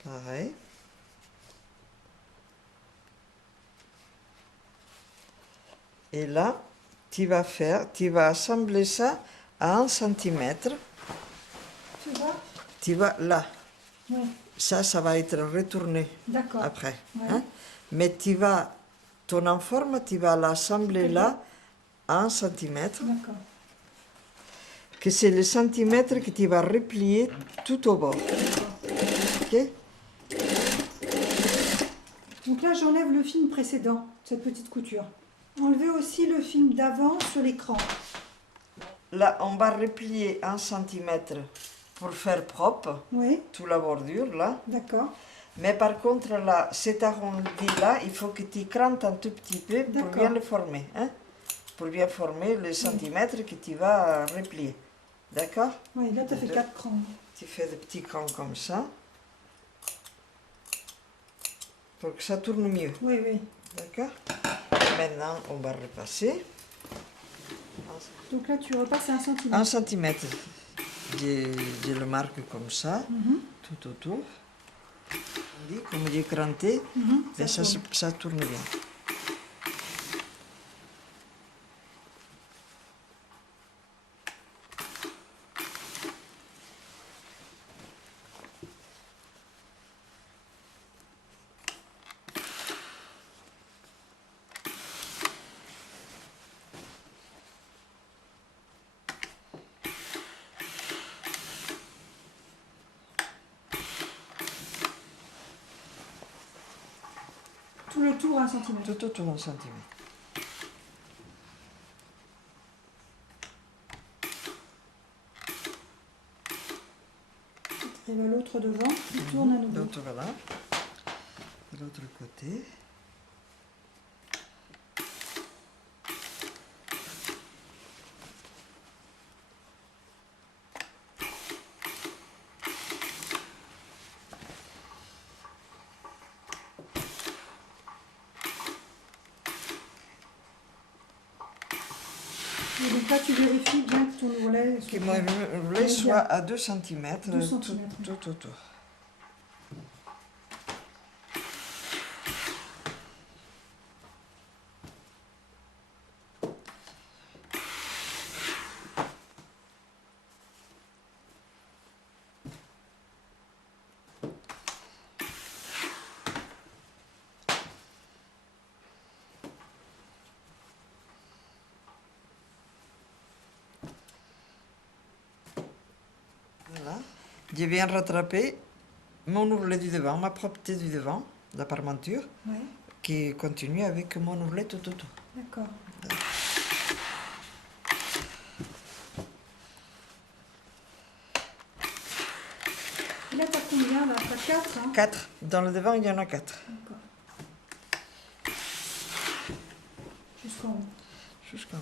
Pareil. Et là, tu vas assembler ça à 1 centimètre. Tu vois? Tu vas là. Oui. Ça va être retourné D'accord. après. Ouais. Hein? Mais ton enforme, tu vas l'assembler là à 1 centimètre. D'accord. Que c'est le centimètre que tu vas replier tout au bord. Ok? Donc là, j'enlève le film précédent, cette petite couture. Enlevez aussi le film d'avant sur l'écran. Là, on va replier 1 centimètre pour faire propre Oui, toute la bordure là. d'accord. Mais par contre, là, cet arrondi là, il faut que tu crantes un tout petit peu pour D'accord. bien le former. Hein? Pour bien former les centimètres que tu vas replier. D'accord? Oui, là, tu as fait 4 crans. Tu fais des petits crans comme ça. Pour que ça tourne mieux. Oui, oui. D'accord? Maintenant, on va repasser. Donc là, tu repasses à 1 centimètre. 1 centimètre. Je le marque comme ça, Mhm. tout autour. On dit, comme j'ai cranté, Mhm, et ça tourne. ça tourne bien. Tout le tour 1 centimètre. Tout autour 1 centimètre. Et là, l'autre devant, tu tournes à nouveau. L'autre, voilà. De l'autre côté. Et donc là, tu vérifies bien que ton ourlet Que soit mon bien. ourlet soit à 2 centimètres, 2 centimètres. tout autour. Voilà. Je viens rattraper mon ourlet du devant, ma propreté du devant, la parmenture, Ouais, qui continue avec mon ourlet tout autour. d'accord. Et là, tu as combien là? Tu as 4, hein? 4. Dans le devant, il y en a 4. D'accord. Jusqu'en haut. Jusqu'en haut.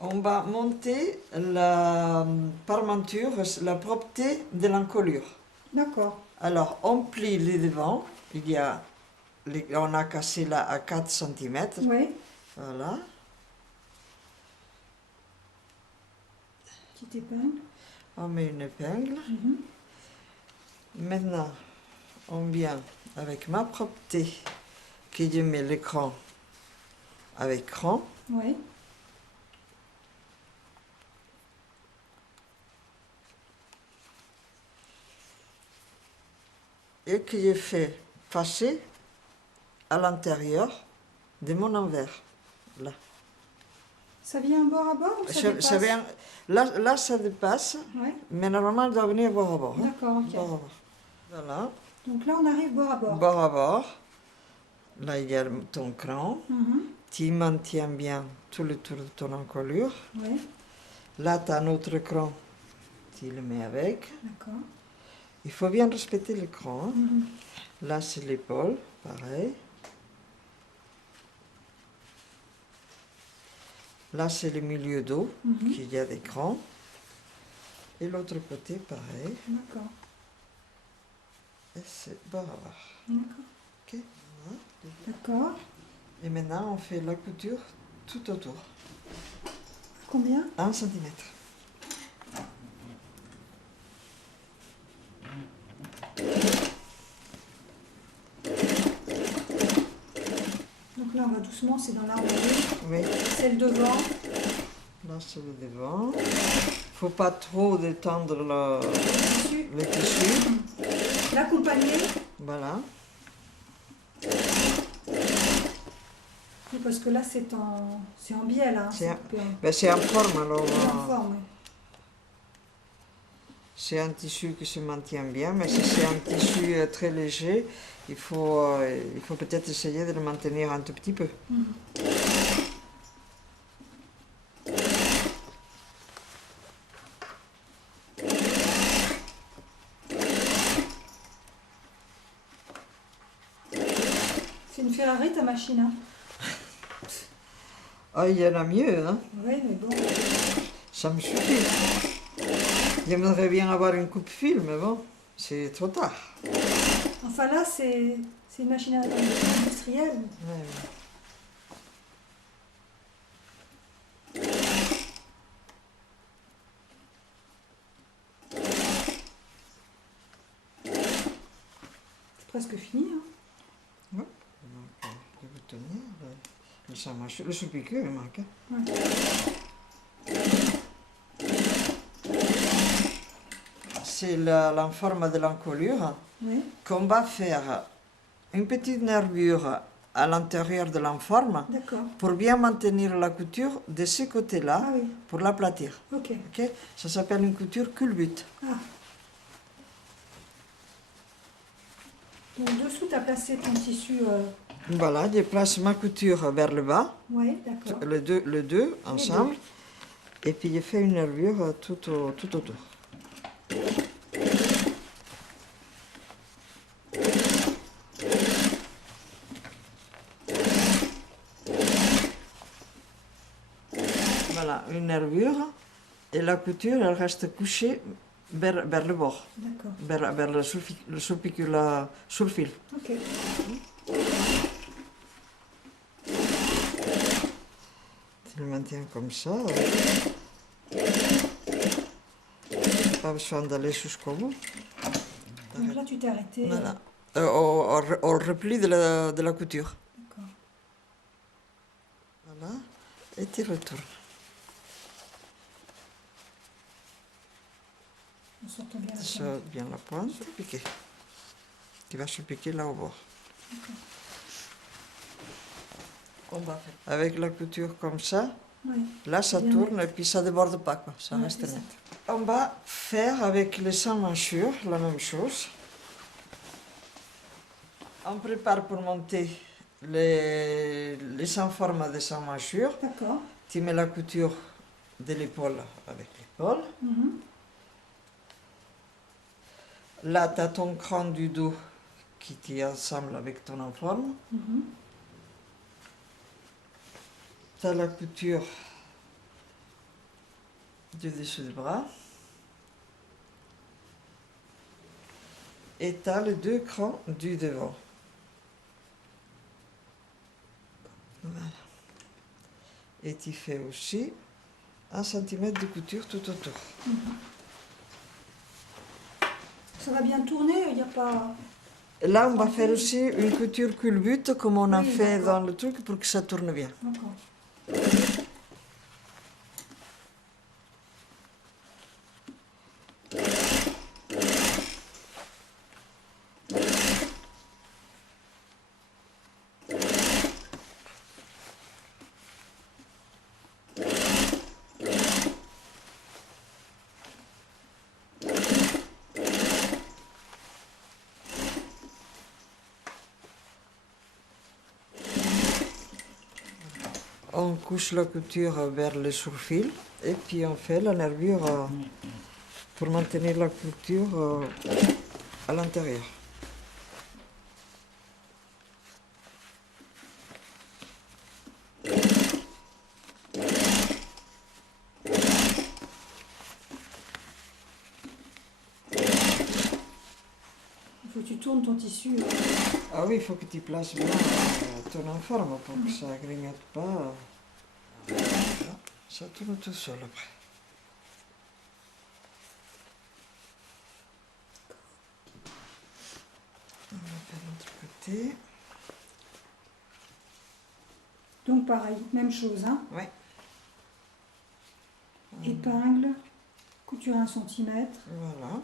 On va monter la parmenture, la propreté de l'encolure. D'accord. Alors, on plie les devants. On a cassé là à 4 centimètres. Oui, Voilà. petite épingle. On met une épingle. Mhm. Maintenant, on vient avec ma propreté, que je mets l'écran avec cran. Oui, Et que je fais passer à l'intérieur de mon envers. Là. Ça vient bord à bord ou ça dépasse? Ça vient, là, ça dépasse, Ouais. mais normalement, elle doit venir bord à bord. Hein. D'accord, ok. Bord à bord. Voilà. Donc là, on arrive bord à bord. Bord à bord. Là, il y a ton cran. Mhm. Tu maintiens bien tout le tour de ton encolure. Ouais, Là, tu as un autre cran. Tu le mets avec. d'accord. Il faut bien respecter le cran. Hein. Mhm. Là, c'est l'épaule. Pareil. Là, c'est le milieu dos, Mhm. qu'il y a des crans. Et l'autre côté, pareil. D'accord. Et c'est bord à bord. D'accord. Ok. Voilà. D'accord. Et maintenant, on fait la couture tout autour. Combien? 1 centimètre. Donc là, on va doucement, c'est dans l'armoire. Oui. Celle devant. Là, c'est le devant. Faut pas trop détendre Dessus. le tissu. L'accompagner. Voilà. Oui, parce que là, c'est en biais, là. C'est coupé en- Ben, c'est en forme, alors. c'est en forme, ouais. C'est un tissu qui se maintient bien, mais si c'est un tissu très léger, il faut peut-être essayer de le maintenir un tout petit peu. Mhm. C'est une Ferrari, ta machine, hein? Ah, il y en a mieux, hein. Oui, mais bon. Ça me suffit. J'aimerais bien avoir une coupe-fil, mais bon, c'est trop tard. Enfin, là, c'est une machine industrielle. Ouais, ouais. C'est presque fini, hein? Donc, je vais tenir le samachou, le sous-piqueux, il manque. Hein. Ouais. C'est la forme de l'encolure Oui, qu'on va faire une petite nervure à l'intérieur de l'enforme d'accord. pour bien maintenir la couture de ce côté-là Ah oui, pour l'aplatir. ok. Ok. Ça s'appelle une couture culbute. Ah. Donc, dessous, tu as placé ton tissu. Voilà, je place ma couture vers le bas, Oui, d'accord. le deux ensemble, et puis je fais une nervure tout autour. Voilà, une nervure, et la couture, elle reste couchée vers le bord, D'accord. vers le sous-fil. Ok. Tu le maintiens comme ça. Pas besoin d'aller jusqu'au bout. Donc là, tu t'es arrêté. Voilà. Au repli de la couture. D'accord. Voilà. Et tu retournes. On sortant bien la Tu pointe. sors bien la pointe, piquer. Tu vas se piquer là au bord. On va faire. Avec la couture comme ça, Oui. là ça Bien tourne et puis ça déborde pas, quoi. Ça Ouais, reste c'est ça. net. On va faire avec les sans-manchures la même chose. On prépare pour monter les sans-formes de sans-manchures. D'accord. Tu mets la couture de l'épaule avec l'épaule. Mhm. Là, tu as ton cran du dos qui tient ensemble avec ton enforme. Mhm. Tu as la couture du dessus du bras. Et tu as les deux crans du devant. Voilà. Et tu fais aussi 1 cm de couture tout autour. Ça va bien tourner, il n'y a pas. Là, on va faire aussi une couture culbute comme on a Oui, fait d'accord. dans le truc pour que ça tourne bien. D'accord. on couche la couture vers le surfil et puis on fait la nervure pour maintenir la couture à l'intérieur. Il faut que tu tournes ton tissu. Ah oui, il faut que tu places bien ton enforme pour que ça ne grignote pas. Ça tourne tout seul après. On va faire l'autre côté. Donc pareil, même chose. Hein. Ouais. Épingle, couture 1 cm. Voilà.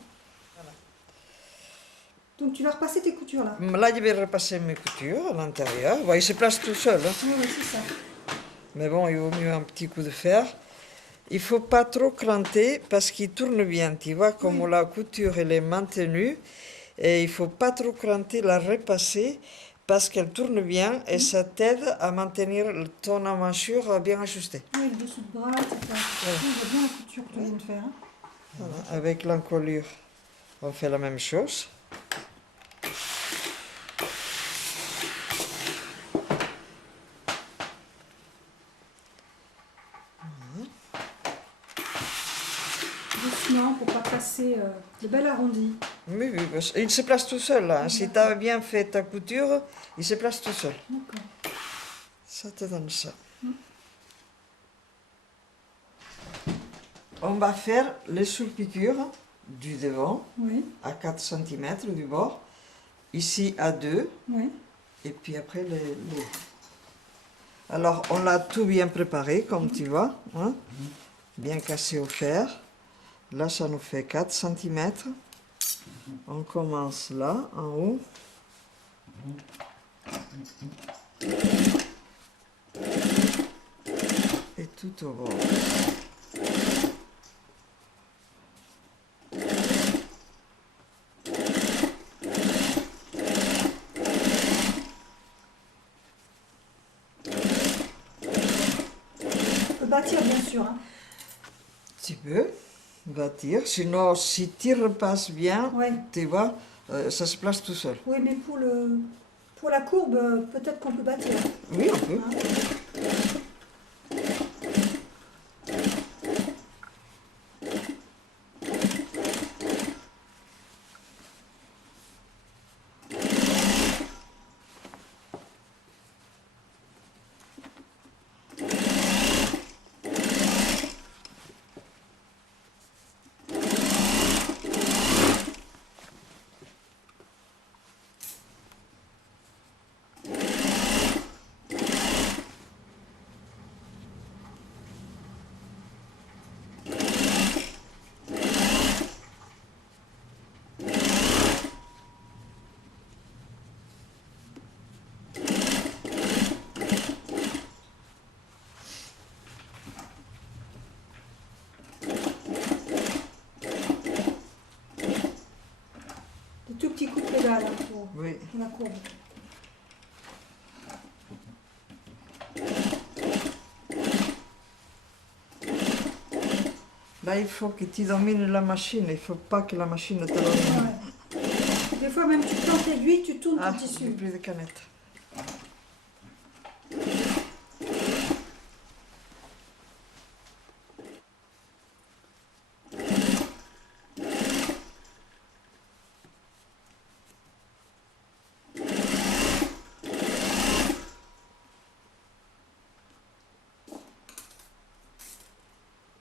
Donc tu vas repasser tes coutures là. Là, je vais repasser mes coutures à l'intérieur. Bon, il se place tout seul. Hein. Oui, c'est ça. Mais bon, il vaut mieux un petit coup de fer. Il ne faut pas trop cranter parce qu'il tourne bien. Tu vois, comme la couture elle est maintenue. Et il ne faut pas trop cranter, la repasser parce qu'elle tourne bien et ça t'aide à maintenir ton emmanchure bien ajustée. Oui, le dessous de bras, etc. On voit bien la couture que tu viens de faire. Hein. Voilà. Avec l'encolure, on fait la même chose. Doucement pour pas passer le bel arrondi. Oui, oui, parce qu'il se place tout seul. Là. Si tu as bien fait ta couture, il se place tout seul. D'accord. Ça te donne ça. On va faire les sous-piqûres du devant Oui, à 4 cm du bord, ici à 2 oui. et puis après les. Alors on l'a tout bien préparé comme tu vois, hein? Bien cassé au fer. Là ça nous fait 4 cm. On commence là en haut. Et tout au bord. On peut bâtir bien sûr. Hein. Tu peux bâtir, sinon si tu repasses bien, Ouais. tu vois, ça se place tout seul. Oui, mais pour la courbe, peut-être qu'on peut bâtir. Oui, on peut. Hein. Des tout petits coups de pédale hein, pour Oui. la courbe. Là, il faut que tu domines la machine, il ne faut pas que la machine te domine. Ouais. Des fois, même tu plantes l'aiguille, tu tournes Ah, ton j'ai tissu. plus de canettes.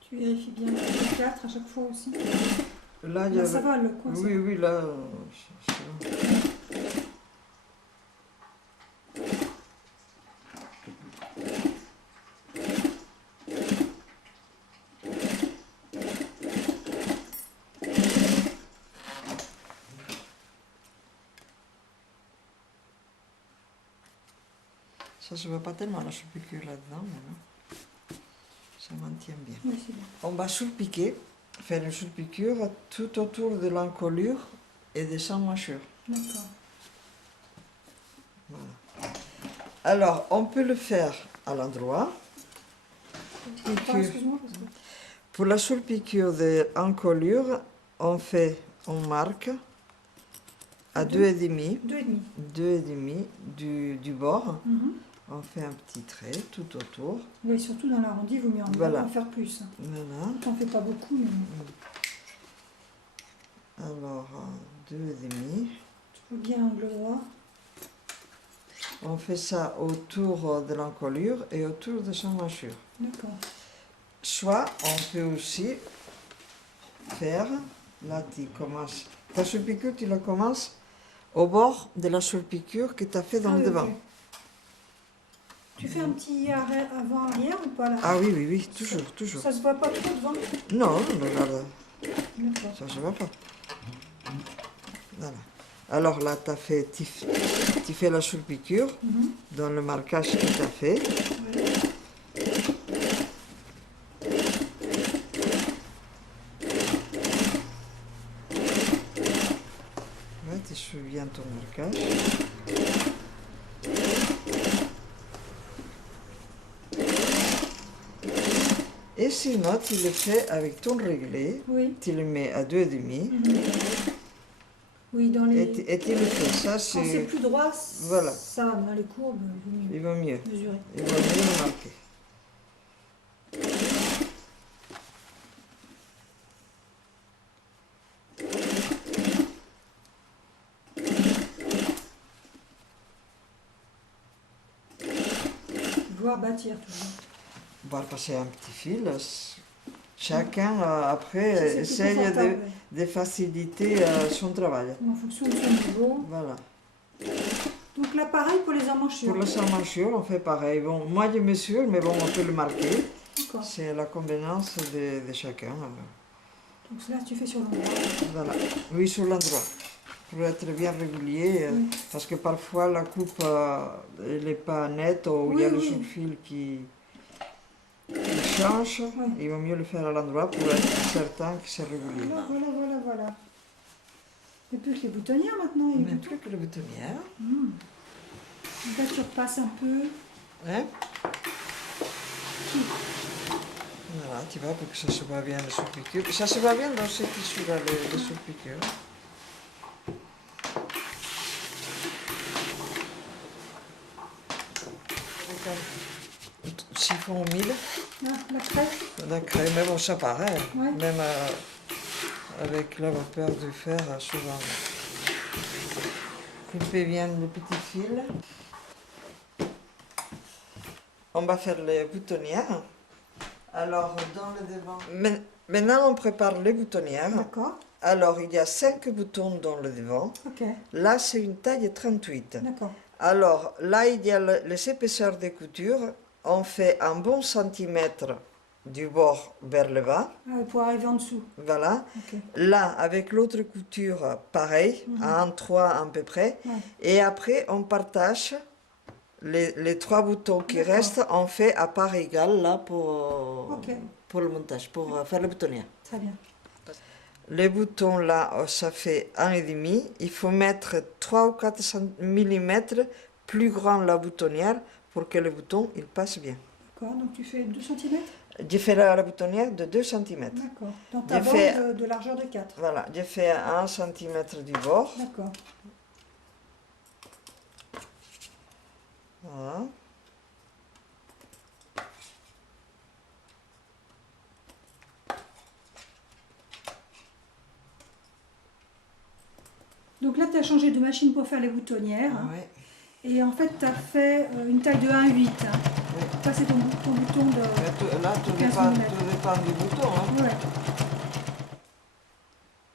Tu vérifies bien les 4 à chaque fois aussi. Là, Là, ça va, le coin. ça Oui, va. oui, là. c'est bon. Ça se voit pas tellement la sous-piqûre là-dedans, mais non. Ça maintient bien. Oui, c'est bien. On va sous-piquer, faire une sous-piqûre tout autour de l'encolure et des emmanchures. D'accord. Voilà. Alors, on peut le faire à l'endroit piqûre, Excuse-moi. Parce que... pour la seule piqûre de encolure, on marque à 2,5. 2,5. 2,5 du bord. Mhm. On fait un petit trait tout autour. Oui, surtout dans l'arrondi, il vaut mieux Voilà. en faire plus. Voilà. T'en fais pas beaucoup, mais Alors, 2,5. toujours bien angle droit. On fait ça autour de l'encolure et autour de son manchure. D'accord. Soit on peut aussi faire, là tu commences, ta sulpiqûre tu la commences au bord de la sulpiqûre que tu as fait dans le oui, devant. ok. Tu fais un petit arrêt avant-arrière ou pas là? Ah oui, oui, oui, toujours. Ça se voit pas trop devant? Non, regarde, ça ne se voit pas. Voilà. Alors là, tu fais la sulpiqûre dans le marquage que tu as fait. Ouais, tu suis bien ton marquage. Et sinon, tu le fais avec ton réglé. Oui. Tu le mets à 2,5. Oui, dans les... Et tu le fais. Ça, Quand c'est c'est... plus droit, Voilà. ça va. Dans les courbes, il vaut Il mieux va mieux. mesurer. Il va mieux le marquer. Voir bâtir toujours. On va passer un petit fil. Chacun, après, Si c'est plus essaye confortable, de faciliter son travail. en fonction de son niveau. Voilà. Donc là, pareil pour les emmanchures. Pour la manchure, on fait pareil. Bon, moi, je mesure, mais bon, on peut le marquer. D'accord. C'est la convenance de chacun. Donc là, tu fais sur l'endroit. Voilà. Oui, sur l'endroit. Pour être bien régulier. Parce que parfois, la coupe, elle n'est pas nette ou il y a le sous-fil qui change. Il vaut mieux le faire à l'endroit pour être certain que c'est régulier. Voilà. Et plus que les boutonnières maintenant. Mais plus que les boutonnières. Là, tu repasses un peu. Hein? Voilà, tu vois, pour que ça se voit bien le sous-piqûre. Ça se voit bien dans ce tissu-là, le sous-piqûre. Chiffon humide. Ah, la crêpe. La crème, mais bon, ça paraît. Ouais. Même avec la vapeur du fer, souvent. Coupez bien les petits fils. On va faire les boutonnières. Alors, dans le devant... Maintenant, on prépare les boutonnières. D'accord. Alors, il y a 5 boutons dans le devant. Ok. Là, c'est une taille 38. D'accord. Alors, là, il y a les épaisseurs de couture. On fait un bon centimètre du bord vers le bas. Ah, pour arriver en dessous. Voilà. Ok. Là, avec l'autre couture, pareil, à 1,3 à peu près. Ouais. Et après, on partage les 3 boutons qui restent. On fait à part égale, là, pour le montage, pour faire le boutonnière. Très bien. Les boutons, là, ça fait 1,5. Il faut mettre 3 ou 4 mm plus grand la boutonnière pour que le bouton, il passe bien. D'accord, donc tu fais 2 cm? J'ai fait la boutonnière de 2 cm. D'accord. Dans ta bande de largeur de 4. Voilà, j'ai fait 1 cm du bord. D'accord. Voilà. Donc là, tu as changé de machine pour faire les boutonnières. Oui. Et en fait, tu as fait une taille de 1,8. Oui. Ça, c'est ton bouton de... Là, tout 15 dépend, mm. tout dépend du bouton. Hein. Ouais.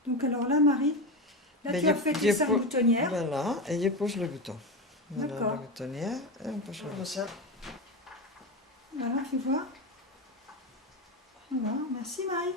Donc alors là, Marie, là, tu as fait tes 5 boutonnières. Voilà, et je pose le bouton. Voilà D'accord. la boutonnière, et on pose le bouton. Voilà, fais voir. Voilà, merci Marie.